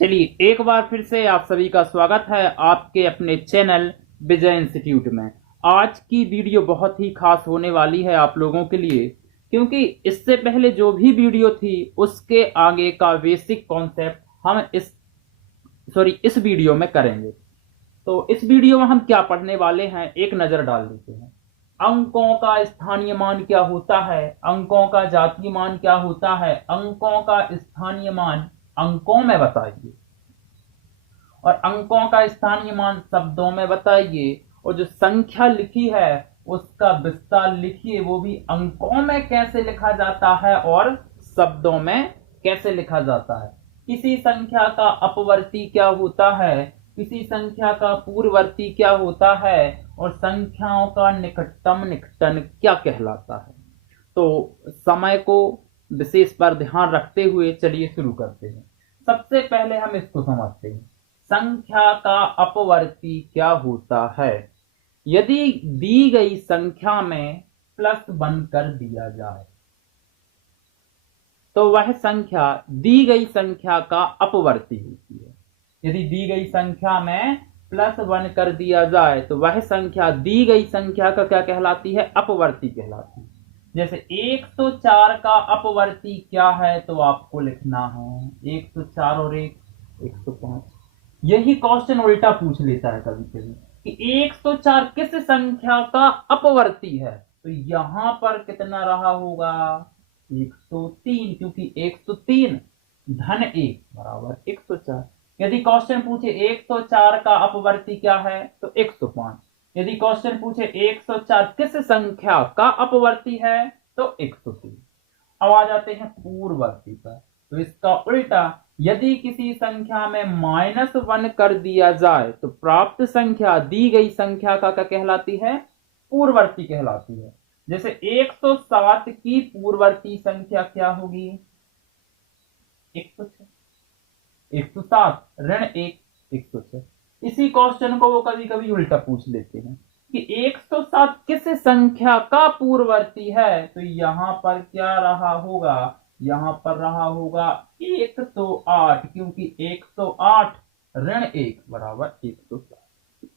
चलिए एक बार फिर से आप सभी का स्वागत है आपके अपने चैनल विजय इंस्टीट्यूट में। आज की वीडियो बहुत ही खास होने वाली है आप लोगों के लिए, क्योंकि इससे पहले जो भी वीडियो थी उसके आगे का बेसिक कॉन्सेप्ट हम इस वीडियो में करेंगे। तो इस वीडियो में हम क्या पढ़ने वाले हैं, एक नजर डाल देते हैं। अंकों का स्थानीय मान क्या होता है, अंकों का जातीय मान क्या होता है, अंकों का स्थानीय मान अंकों में बताइए और अंकों का स्थानीय मान शब्दों में बताइए, और जो संख्या लिखी है उसका विस्तार लिखिए, वो भी अंकों में कैसे लिखा जाता है और शब्दों में कैसे लिखा जाता है। किसी संख्या का अपवर्ती क्या होता है, किसी संख्या का पूर्ववर्ती क्या होता है, और संख्याओं का निकटतम निकटन क्या कहलाता है। तो समय को विशेष पर ध्यान रखते हुए चलिए शुरू करते हैं। सबसे पहले हम इसको समझते हैं, संख्या का अपवर्ती क्या होता है। यदि दी गई संख्या में +1 कर दिया जाए तो वह संख्या दी गई संख्या का अपवर्ती होती है। यदि दी गई संख्या में +1 कर दिया जाए तो वह संख्या दी गई संख्या का क्या कहलाती है, अपवर्ती कहलाती है। जैसे 104 का अपवर्ती क्या है, तो आपको लिखना है 104 और 105। यही क्वेश्चन उल्टा पूछ लेता है कभी कभी कि 104 किस संख्या का अपवर्ती है, तो यहां पर कितना रहा होगा 103, क्योंकि 103 धन 1 बराबर 104। यदि क्वेश्चन पूछे 104 का अपवर्ती क्या है, तो 105। यदि क्वेश्चन पूछे 104 किस संख्या का अपवर्ती है, तो 103। अब आ जाते हैं पूर्ववर्ती पर। तो इसका उल्टा, यदि किसी संख्या में -1 कर दिया जाए तो प्राप्त संख्या दी गई संख्या का क्या कहलाती है, पूर्ववर्ती कहलाती है। जैसे 107 की पूर्ववर्ती संख्या क्या होगी, 106। 107 ऋण 1 106। इसी क्वेश्चन को वो कभी कभी उल्टा पूछ लेते हैं कि 107 किस संख्या का पूर्ववर्ती है, तो यहां पर क्या रहा होगा, यहां पर रहा होगा 108, क्योंकि 108 ऋण 1 बराबर 107।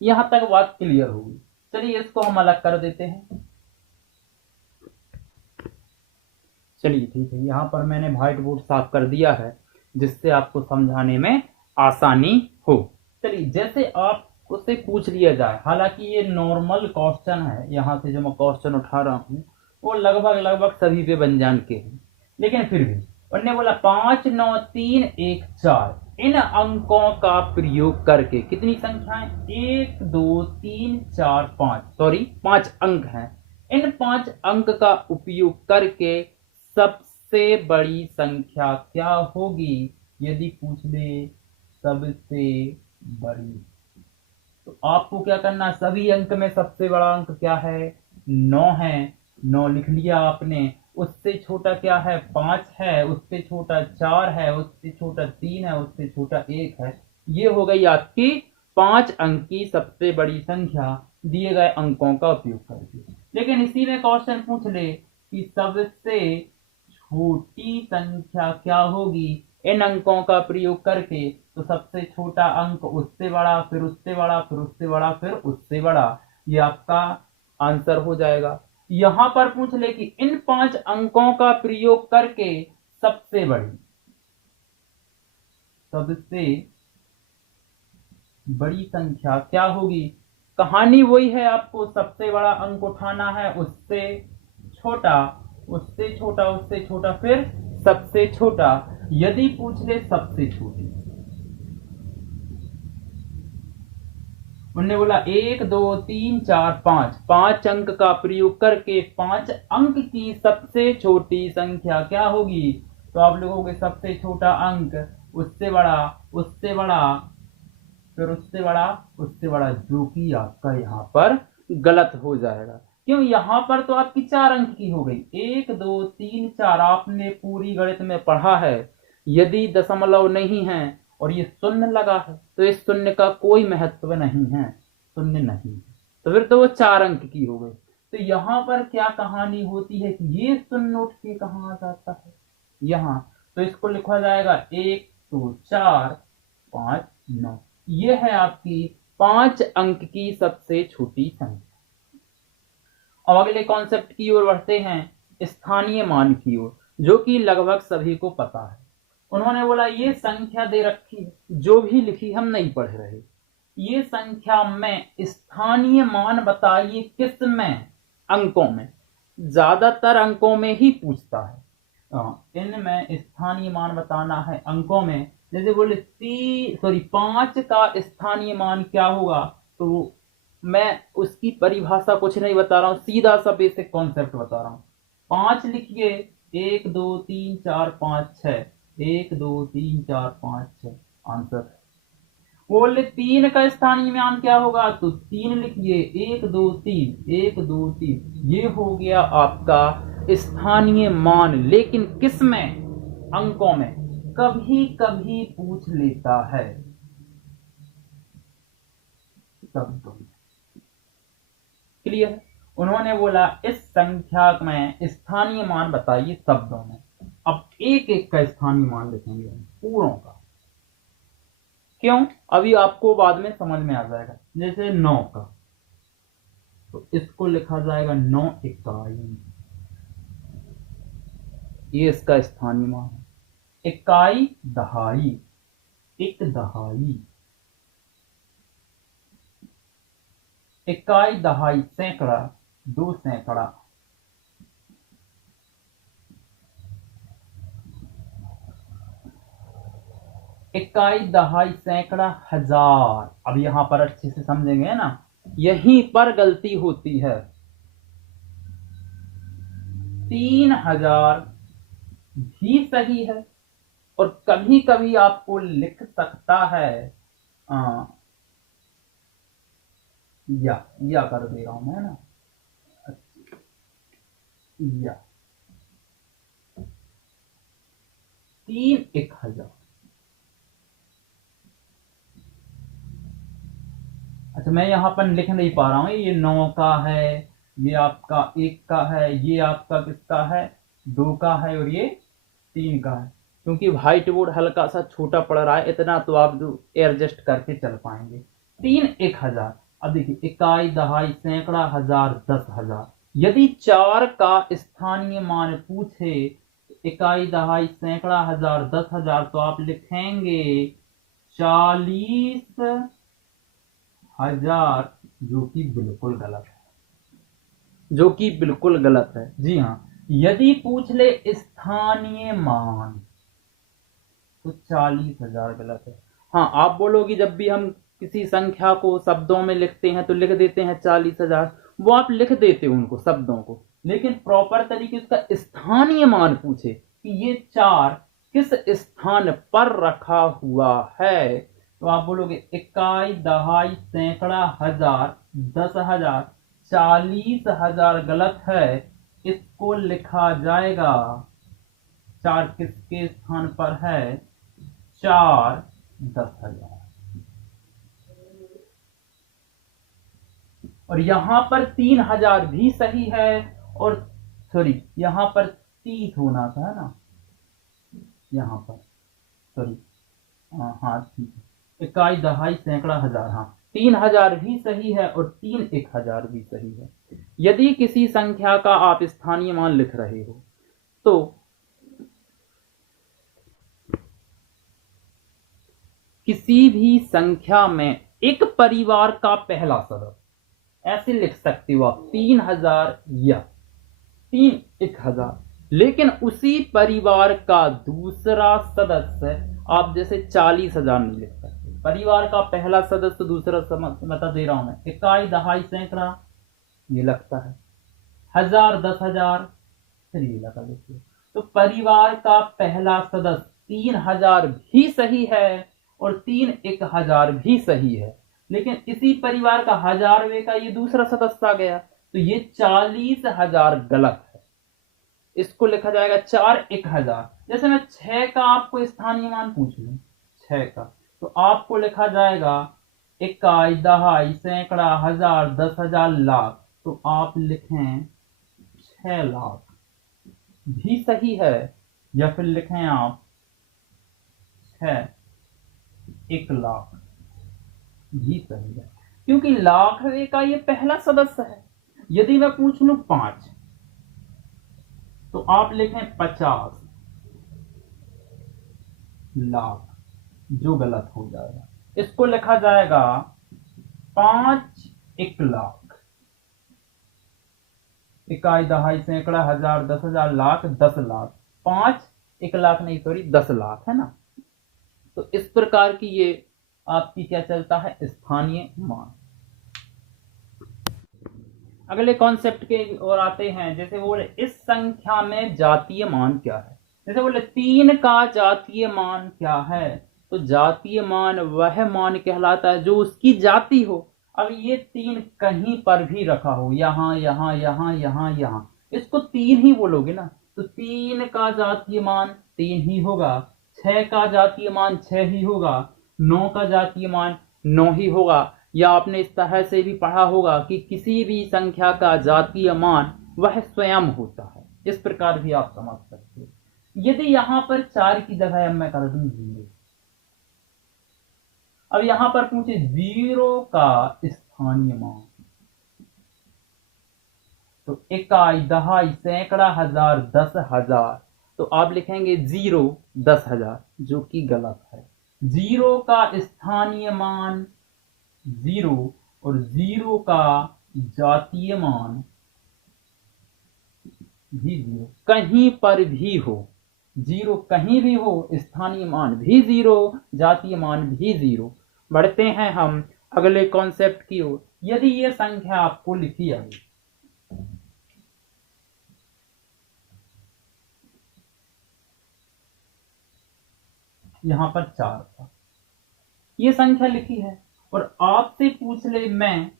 यहां तक बात क्लियर होगी। चलिए इसको हम अलग कर देते हैं। चलिए ठीक है, यहां पर मैंने व्हाइट बोर्ड साफ कर दिया है जिससे आपको समझाने में आसानी हो। चलिए जैसे आपको से पूछ लिया जाए, हालांकि ये नॉर्मल क्वेश्चन है, यहां से जो मैं क्वेश्चन उठा रहा हूं वो लगभग सभी पे बन जान के हैं, लेकिन फिर भी उन्होंने बोला 5 9 3 1 4 इन अंकों का प्रयोग करके कितनी संख्याएं, 1 2 3 4 5, सॉरी 5 अंक हैं। इन 5 अंक का उपयोग करके सबसे बड़ी संख्या क्या होगी, यदि पूछ ले सबसे बड़ी, तो आपको क्या करना, सभी अंक में सबसे बड़ा अंक क्या है, 9 है। 9 लिख लिया आपने। उससे छोटा क्या है, 5 है। उससे छोटा 4 है। उससे छोटा 3 है। उससे छोटा 1 है। ये हो गई आपकी 5 अंक की सबसे बड़ी संख्या दिए गए अंकों का उपयोग करके। लेकिन इसी में क्वेश्चन पूछ ले कि सबसे छोटी संख्या क्या होगी इन अंकों का प्रयोग करके, तो सबसे छोटा अंक उससे बड़ा, फिर उससे बड़ा, फिर उससे बड़ा, फिर उससे बड़ा, ये आपका आंसर हो जाएगा। यहां पर पूछ ले कि इन 5 अंकों का प्रयोग करके सबसे बड़ी संख्या क्या होगी। कहानी वही है, आपको सबसे बड़ा अंक उठाना है, उससे छोटा, उससे छोटा, उससे छोटा, फिर सबसे छोटा। यदि पूछ ले सबसे छोटी, उन्होंने बोला 1 2 3 4 5, 5 अंक का प्रयोग करके 5 अंक की सबसे छोटी संख्या क्या होगी, तो आप लिखोगे सबसे छोटा अंक, उससे बड़ा, उससे बड़ा, फिर उससे बड़ा, उससे बड़ा, जो कि आपका यहाँ पर गलत हो जाएगा। क्यों, यहाँ पर तो आपकी 4 अंक की हो गई, 1 2 3 4, आपने पूरी गणित में पढ़ा है। यदि दशमलव नहीं है और ये शून्य लगा है तो इस शून्य का कोई महत्व नहीं है, शून्य नहीं है, तो फिर तो वो 4 अंक की हो गई। तो यहाँ पर क्या कहानी होती है कि ये शून्य उठ के कहाँ आ जाता है, यहाँ, तो इसको लिखा जाएगा 1 तो 4 5 9, ये है आपकी 5 अंक की सबसे छोटी संख्या। अब अगले कॉन्सेप्ट की ओर बढ़ते हैं, स्थानीय मान की ओर, जो कि लगभग सभी को पता है। उन्होंने बोला ये संख्या दे रखी है, जो भी लिखी हम नहीं पढ़ रहे, ये संख्या में स्थानीय मान बताइए किस में, अंकों में। ज्यादातर अंकों में ही पूछता है, इनमें स्थानीय मान बताना है अंकों में। जैसे बोले 5 का स्थानीय मान क्या होगा, तो मैं उसकी परिभाषा कुछ नहीं बता रहा हूं, सीधा सा बेसिक कॉन्सेप्ट बता रहा हूं। 5 लिखिए, 1 2 3 4 5 6, 1 2 3 4 5 6, आंसर। बोले 3 का स्थानीय मान क्या होगा, तो 3 लिखिए, 1 2 3, 1 2 3, ये हो गया आपका स्थानीय मान। लेकिन किस में, अंकों में। कभी कभी पूछ लेता है शब्दों में। क्लियर। उन्होंने बोला इस संख्या में स्थानीय मान बताइए शब्दों में। अब एक एक का स्थानीय मान लिखेंगे पूरों का। क्यों, अभी आपको बाद में समझ में आ जाएगा। जैसे 9 का, तो इसको लिखा जाएगा 9 इकाई, ये इसका स्थानीय मान है। इकाई दहाई, एक दहाई, इकाई दहाई सैकड़ा, 2 सैकड़ा, इकाई दहाई सैकड़ा हजार। अब यहां पर अच्छे से समझेंगे ना, यहीं पर गलती होती है। 3000 भी सही है, और कभी कभी आपको लिख सकता है या कर दे रहा हूं मैं ना, या 3 1000। अच्छा, मैं यहां पर लिख नहीं पा रहा हूं, ये 9 का है, ये आपका 1 का है, ये आपका किसका है, 2 का है, और ये 3 का है। क्योंकि व्हाइट बोर्ड हल्का सा छोटा पड़ रहा है, इतना तो आप जो एडजस्ट करके चल पाएंगे। 3 1000। अब देखिए, इकाई दहाई सैकड़ा हजार 10,000। यदि 4 का स्थानीय मान पूछे, इकाई दहाई सैकड़ा हजार 10,000, तो आप लिखेंगे 40,000, जो कि बिल्कुल गलत है, जो कि बिल्कुल गलत है। जी हाँ, यदि पूछ ले स्थानीय मान तो 40,000 गलत है। हाँ, आप बोलोगे जब भी हम किसी संख्या को शब्दों में लिखते हैं तो लिख देते हैं 40,000, वो आप लिख देते हो उनको शब्दों को, लेकिन प्रॉपर तरीके से उसका स्थानीय मान पूछे कि ये 4 किस स्थान पर रखा हुआ है, तो आप बोलोगे इकाई दहाई सैकड़ा हजार 10,000, 40,000 गलत है। इसको लिखा जाएगा 4 किसके स्थान पर है, 4 10,000। और यहां पर 3,000 भी सही है, और सॉरी यहां पर 30 होना था ना, यहां पर सॉरी, हाँ ठीक है, इकाई दहाई सैकड़ा हजार, हाँ 3,000 भी सही है और 3 1000 भी सही है। यदि किसी संख्या का आप स्थानीय मान लिख रहे हो, तो किसी भी संख्या में एक परिवार का पहला सदस्य ऐसे लिख सकते हो आप, 3,000 या 3 1000। लेकिन उसी परिवार का दूसरा सदस्य आप जैसे 40,000 नहीं लिख सकते। परिवार का पहला सदस्य दूसरा बता दे रहा हूं मैं, इकाई दहाई सैकड़ा ये लगता है, हजार 10,000 फिर ये लगा देखिए। तो परिवार का पहला सदस्य 3,000 भी सही है और 3 1000 भी सही है, लेकिन इसी परिवार का 1000वें का ये दूसरा सदस्य आ गया, तो ये 40,000 गलत है। इसको लिखा जाएगा 4 1000। जैसे मैं 6 का आपको स्थानीय मान पूछ लूं, 6 का, तो आपको लिखा जाएगा इकाई दहाई सैकड़ा हजार 10,000 लाख, तो आप लिखें 6 लाख भी सही है, या फिर लिखें आप है 1,00,000 भी सही है, क्योंकि लाखवे का ये पहला सदस्य है। यदि मैं पूछ लूं 5 तो आप लिखें 50 लाख, जो गलत हो जाएगा। इसको लिखा जाएगा 5 1,00,000। इकाई, दहाई, सैकड़ा, हजार, 10,000, लाख, 10,00,000। 5 1,00,000 नहीं, सॉरी 10,00,000 है ना। तो इस प्रकार की ये आपकी क्या चलता है, स्थानीय मान। अगले कॉन्सेप्ट के ओर आते हैं। जैसे बोले इस संख्या में जातीय मान क्या है। जैसे बोले 3 का जातीय मान क्या है, तो जातीय मान वह मान कहलाता है जो उसकी जाति हो। अब ये 3 कहीं पर भी रखा हो, यहां यहां यहां यहां यहां, इसको 3 ही बोलोगे ना, तो 3 का जातीय मान 3 ही होगा। 6 का जातीय मान 6 ही होगा। 9 का जातीय मान 9 ही होगा। या आपने इस तरह से भी पढ़ा होगा कि किसी भी संख्या का जातीय मान वह स्वयं होता है। इस प्रकार भी आप समझ सकते हो। यदि यहां पर 4 की जगह अब मैं कर दूं 0, अब यहां पर पूछे 0 का स्थानीय मान, तो इकाई, दहाई, सैकड़ा, हजार, 10,000, तो आप लिखेंगे 0 10,000, जो कि गलत है। 0 का स्थानीय मान 0 और 0 का जातीय मान भी 0, कहीं पर भी हो, 0 कहीं भी हो, स्थानीय मान भी 0, जातीय मान भी 0। बढ़ते हैं हम अगले कॉन्सेप्ट की ओर। यदि ये संख्या आपको लिखी आई, यहां पर 4 था, ये संख्या लिखी है और आपसे पूछ ले मैं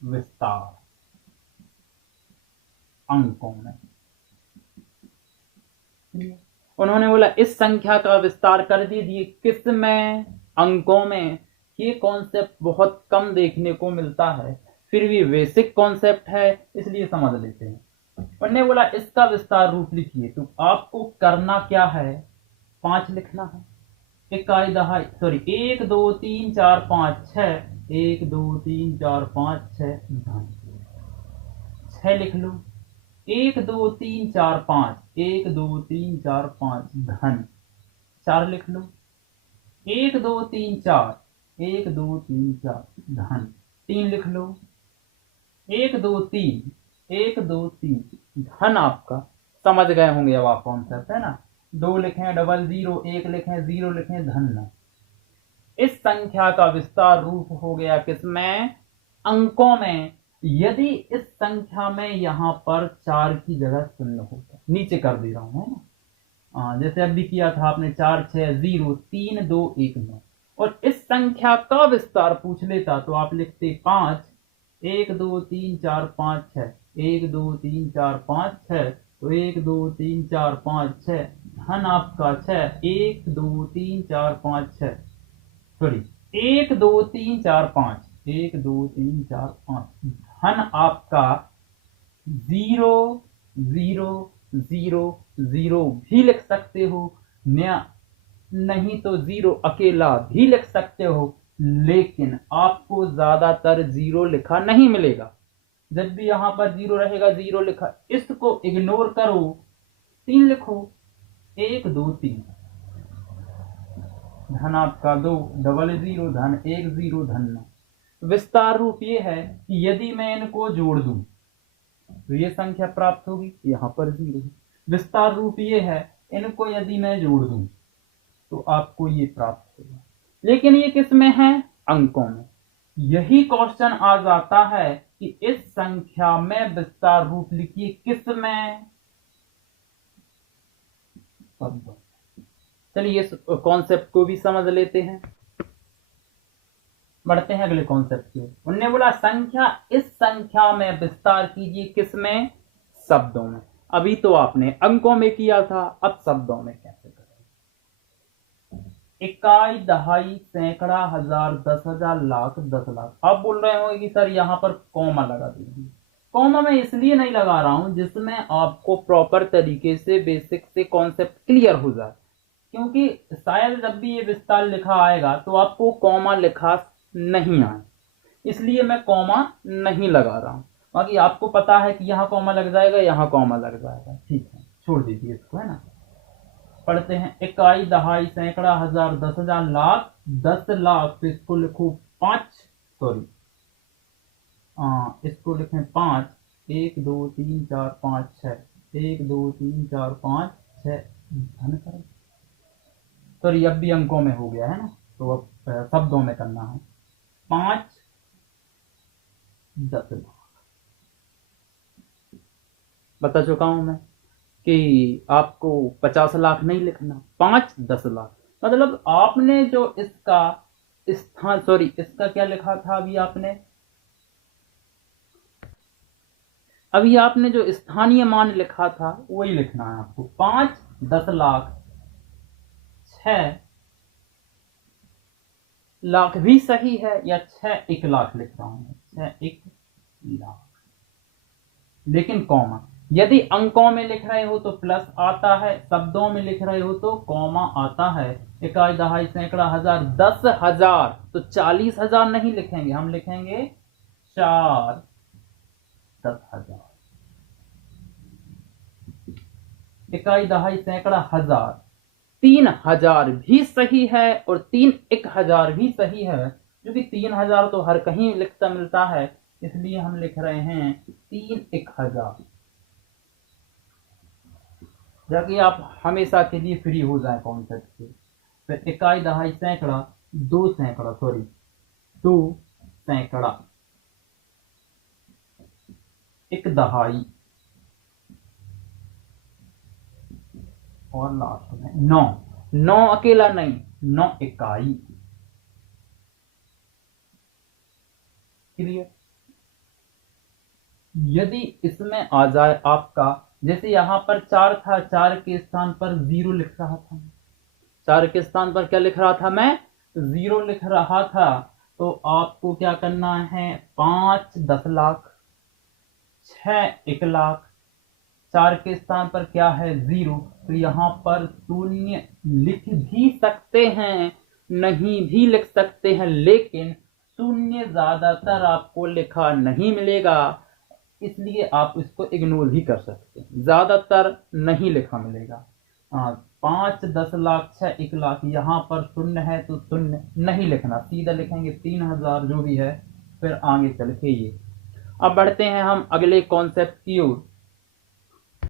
विस्तार अंकों में, उन्होंने बोला इस संख्या का विस्तार कर दीजिए, किस में, अंकों में। ये कॉन्सेप्ट बहुत कम देखने को मिलता है, फिर भी बेसिक कॉन्सेप्ट है, इसलिए समझ लेते हैं। उन्होंने बोला इसका विस्तार रूप लिखिए, तो आपको करना क्या है, 5 लिखना है। इकाई, दहाई, सॉरी 1 2 3 4 5 6, 1 2 3 4 5 6, 6 लिख लो। 1 2 3 4 5, 1 2 3 4 5, धन 4 लिख लो। 1 2 3 4, 1 2 3 4, धन 3 लिख लो। 1 2 3, 1 2 3, धन आपका समझ गए होंगे अब आप कॉन्सेप्ट, है ना। 2 लिखें, 00, 1 लिखें, 0 लिखें, धन। इस संख्या का विस्तार रूप हो गया किसमें, अंकों में। यदि इस संख्या में यहां पर 4 की जगह 0 होता, नीचे कर दे रहा हूं, है ना। जैसे अभी किया था आपने, 4 6 0 3 2 1 9, और इस संख्या का विस्तार पूछ लेता तो आप लिखते 5, 1 2 3 4 5 6, 1 2 3 4 5 6, तो 1 2 3 4 5 6, धन आपका 6, 1 2 3 4 5 6, सॉरी 1 2 3 4 5, 1 2 3 4 5, धन आपका 0 0 0 0 भी लिख सकते हो, नहीं तो 0 अकेला भी लिख सकते हो, लेकिन आपको ज्यादातर 0 लिखा नहीं मिलेगा। जब भी यहां पर 0 रहेगा 0 लिखा, इसको इग्नोर करो, 3 लिखो, 1 2 3, धन आपका 2, 00, धन 1 0, धन। विस्तार रूप ये है कि यदि मैं इनको जोड़ दूं तो ये संख्या प्राप्त होगी, यहां पर 0। विस्तार रूप ये है, इनको यदि मैं जोड़ दूं तो आपको ये प्राप्त होगा, लेकिन ये किस में है, अंकों में। यही क्वेश्चन आ जाता है कि इस संख्या में विस्तार रूप लिखिए, किस में, शब्दों। चलिए इस कॉन्सेप्ट को भी समझ लेते हैं। बढ़ते हैं अगले कॉन्सेप्ट की। उन्होंने बोला संख्या, इस संख्या में विस्तार कीजिए, किस में, शब्दों में। अभी तो आपने अंकों में किया था, अब शब्दों में कैसे करें। इकाई, दहाई, सैकड़ा, हजार, 10,000, लाख, 10,00,000। आप बोल रहे होंगे कि सर यहां पर कॉमा लगा दीजिए। कॉमा मैं इसलिए नहीं लगा रहा हूं जिसमें आपको प्रॉपर तरीके से बेसिक से कॉन्सेप्ट क्लियर हो जाए। क्योंकि शायद जब भी ये विस्तार लिखा आएगा तो आपको कॉमा लिखा नहीं आए, इसलिए मैं कॉमा नहीं लगा रहा हूँ। बाकी आपको पता है कि यहाँ कॉमा लग जाएगा, यहाँ कॉमा लग जाएगा, ठीक है, छोड़ दीजिए इसको, है ना। पढ़ते हैं इकाई, दहाई, सैकड़ा, हजार, 10,000, लाख, 10 लाख। तो इसको लिखो 5, सॉरी इसको लिखें 5, 1 2 3 4 5 6, 1 2 3 4 5 6, धन करें, सॉरी अब भी अंकों में हो गया है ना, तो अब शब्दों में करना है। 5 10 लाख। बता चुका हूं मैं कि आपको 50 लाख नहीं लिखना, 5 10 लाख। मतलब आपने जो इसका स्थान, सॉरी इसका क्या लिखा था अभी आपने जो स्थानीय मान लिखा था वही लिखना है आपको। 5 10 लाख, 6 लाख भी सही है, या 6 1 लाख लिख रहा हूं, 6 1 लाख, लेकिन कॉमा। यदि अंकों में लिख रहे हो तो प्लस आता है, शब्दों में लिख रहे हो तो कॉमा आता है। इकाई, दहाई, सैकड़ा, हजार, 10,000, तो 40,000 नहीं लिखेंगे, हम लिखेंगे 4 10,000। इकाई, दहाई, सैकड़ा, हजार, 3,000 भी सही है और 3 1 हजार भी सही है, क्योंकि 3,000 तो हर कहीं लिखता मिलता है, इसलिए हम लिख रहे हैं 3 1 हजार, ताकि आप हमेशा के लिए फ्री हो जाए कॉन्सेप्ट से। फिर इकाई, दहाई, सैकड़ा, 2 सैकड़ा, सॉरी 2 सैकड़ा, 1 दहाई, और लास्ट में 9 9 अकेला नहीं, 9 इकाई। क्लियर। यदि इसमें आ जाए आपका, जैसे यहां पर 4 था, 4 के स्थान पर 0 लिख रहा था, 4 के स्थान पर क्या लिख रहा था मैं, 0 लिख रहा था, तो आपको क्या करना है, 5 10 लाख, 6 1 लाख, 4 के स्थान पर क्या है 0, तो यहां पर शून्य लिख भी सकते हैं, नहीं भी लिख सकते हैं, लेकिन शून्य ज्यादातर आपको लिखा नहीं मिलेगा, इसलिए आप इसको इग्नोर भी कर सकते हैं, ज्यादातर नहीं लिखा मिलेगा। 5 10 लाख, 6 1 लाख, यहाँ पर शून्य है तो शून्य नहीं लिखना, सीधा लिखेंगे 3,000 जो भी है, फिर आगे चल के ये। अब बढ़ते हैं हम अगले कॉन्सेप्ट की ओर।